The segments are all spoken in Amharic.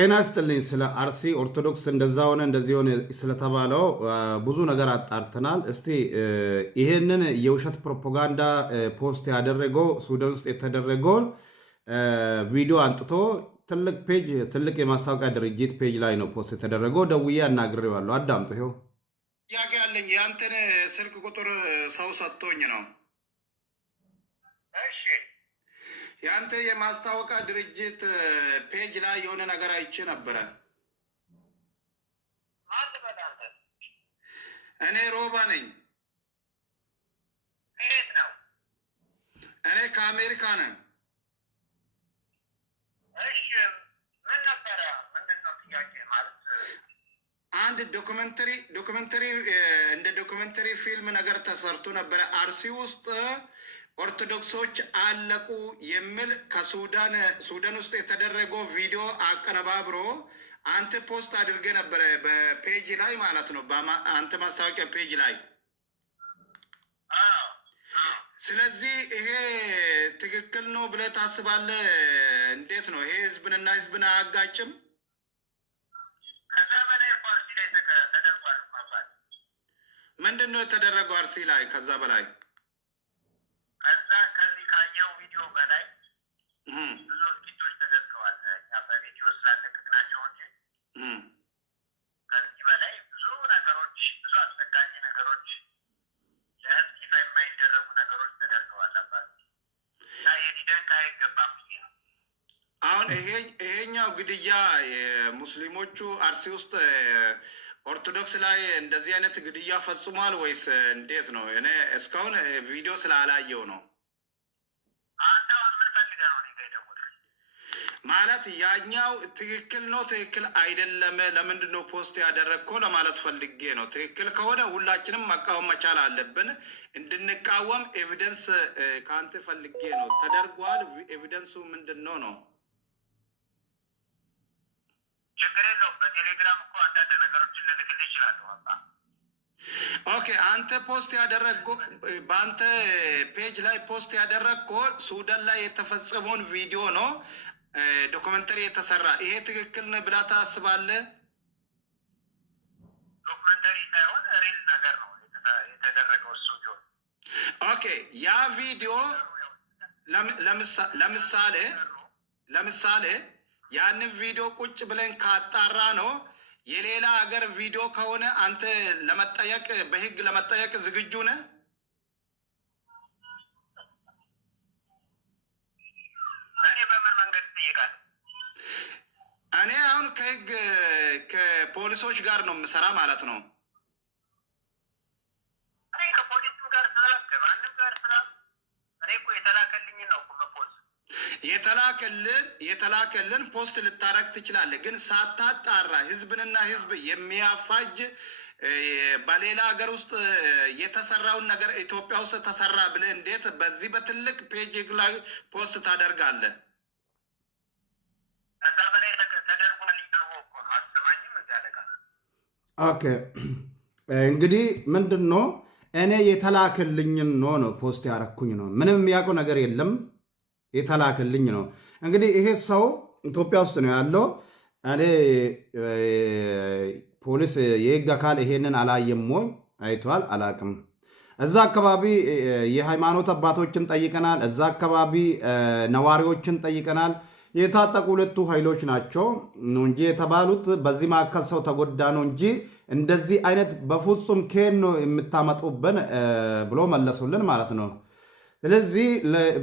ጤና ይስጥልኝ። ስለ አርሲ ኦርቶዶክስ እንደዛ ሆነ እንደዚህ ሆነ ስለተባለው ብዙ ነገር አጣርተናል። እስቲ ይሄንን የውሸት ፕሮፓጋንዳ ፖስት ያደረገው ሱዳን ውስጥ የተደረገውን ቪዲዮ አንጥቶ ትልቅ ፔጅ ትልቅ የማስታወቂያ ድርጅት ፔጅ ላይ ነው ፖስት የተደረገው። ደውዬ አናግሬዋለሁ። አዳምጡ። ይኸው ጥያቄ አለኝ። የአንተን ስልክ ቁጥር ሰው ሰጥቶኝ ነው። የአንተ የማስታወቂያ ድርጅት ፔጅ ላይ የሆነ ነገር አይቼ ነበረ። እኔ ሮባ ነኝ። እኔ ከአሜሪካ ነኝ። አንድ ዶክመንተሪ እንደ ዶክመንተሪ ፊልም ነገር ተሰርቶ ነበረ። አርሲ ውስጥ ኦርቶዶክሶች አለቁ የሚል ከሱዳን ውስጥ የተደረገው ቪዲዮ አቀነባብሮ አንተ ፖስት አድርገ ነበረ በፔጅ ላይ ማለት ነው፣ አንተ ማስታወቂያ ፔጅ ላይ። ስለዚህ ይሄ ትክክል ነው ብለህ ታስባለህ? እንዴት ነው ይሄ? ህዝብንና ህዝብን አያጋጭም? ምንድን ነው የተደረገው አርሲ ላይ? ከዛ በላይ ከዚህ ካየው ቪዲዮ በላይ ብዙ እርጊቶች ተደርገዋል። በቪዲዮ ስላለቀቅናቸው እንጂ ከዚህ በላይ ብዙ ነገሮች፣ ብዙ አስፈላጊ ነገሮች፣ ለህዝብ ይፋ የማይደረጉ ነገሮች ተደርገዋል። አባት እና የሊደንቅ አይገባም ብዬ ነው። አሁን ይሄኛው ግድያ የሙስሊሞቹ አርሲ ውስጥ ኦርቶዶክስ ላይ እንደዚህ አይነት ግድያ ፈጽሟል ወይስ እንዴት ነው? እኔ እስካሁን ቪዲዮ ስላላየው ነው። ማለት ያኛው ትክክል ነው ትክክል አይደለም፣ ለምንድን ነው ፖስት ያደረግከው ለማለት ፈልጌ ነው። ትክክል ከሆነ ሁላችንም መቃወም መቻል አለብን። እንድንቃወም ኤቪደንስ ከአንተ ፈልጌ ነው። ተደርጓል፣ ኤቪደንሱ ምንድን ነው ነው? ችግር የለውም። በቴሌግራም እኮ አንዳንድ ነገሮችን ልልክልህ ይችላለሁ። ኦኬ፣ አንተ ፖስት ያደረግከው በአንተ ፔጅ ላይ ፖስት ያደረግከው ሱዳን ላይ የተፈጸመውን ቪዲዮ ነው፣ ዶክመንተሪ የተሰራ። ይሄ ትክክል ነው ብላ ታስባለህ? ዶክመንተሪ ሳይሆን ሪል ነገር ነው የተደረገው እሱ ቢሆን። ኦኬ፣ ያ ቪዲዮ ለምሳሌ ያንን ቪዲዮ ቁጭ ብለን ካጣራ ነው የሌላ ሀገር ቪዲዮ ከሆነ አንተ ለመጠየቅ በህግ ለመጠየቅ ዝግጁ ነህ? እኔ በምን መንገድ ትጠይቃለህ? እኔ አሁን ከፖሊሶች ጋር ነው የምሰራ ማለት ነው። እኔ ከፖሊሱ ጋር ስራ ከማንም ጋር ስራ። እኔ እኮ የተላከልኝ ነው ፖስት የተላከልን ፖስት ልታረግ ትችላለህ። ግን ሳታጣራ ህዝብንና ህዝብ የሚያፋጅ በሌላ ሀገር ውስጥ የተሰራውን ነገር ኢትዮጵያ ውስጥ ተሰራ ብለህ እንዴት በዚህ በትልቅ ፔጅ ላይ ፖስት ታደርጋለህ? ከዛ በላይ ተደርጓል እኮ ነው። አስተማኝም እንዳለቃ። ኦኬ፣ እንግዲህ ምንድን ነው እኔ የተላከልኝን ነው ፖስት ያረኩኝ ነው። ምንም የሚያውቀው ነገር የለም። የተላከልኝ ነው። እንግዲህ ይሄ ሰው ኢትዮጵያ ውስጥ ነው ያለው። እኔ ፖሊስ የህግ አካል ይሄንን አላየም ወይ አይቷል አላቅም። እዛ አካባቢ የሃይማኖት አባቶችን ጠይቀናል። እዛ አካባቢ ነዋሪዎችን ጠይቀናል። የታጠቁ ሁለቱ ኃይሎች ናቸው እንጂ የተባሉት በዚህ መካከል ሰው ተጎዳ ነው እንጂ እንደዚህ አይነት በፍጹም ኬን ነው የምታመጡብን ብሎ መለሱልን ማለት ነው። ስለዚህ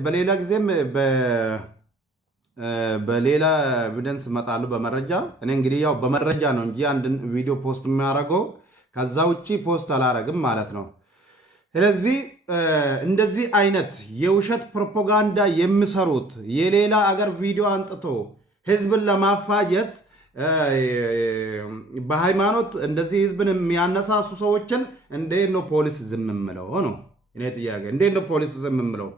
በሌላ ጊዜም በሌላ ኤቪደንስ እመጣሉ በመረጃ። እኔ እንግዲህ ያው በመረጃ ነው እንጂ አንድን ቪዲዮ ፖስት የሚያደርገው ከዛ ውጭ ፖስት አላረግም ማለት ነው። ስለዚህ እንደዚህ አይነት የውሸት ፕሮፓጋንዳ የሚሰሩት የሌላ አገር ቪዲዮ አንጥቶ ህዝብን ለማፋጀት በሃይማኖት እንደዚህ ህዝብን የሚያነሳሱ ሰዎችን እንዴት ነው ፖሊስ ዝም የምለው ነው? እኔ ጥያቄ እንዴት ነው ፖሊስ ዝም የምለው?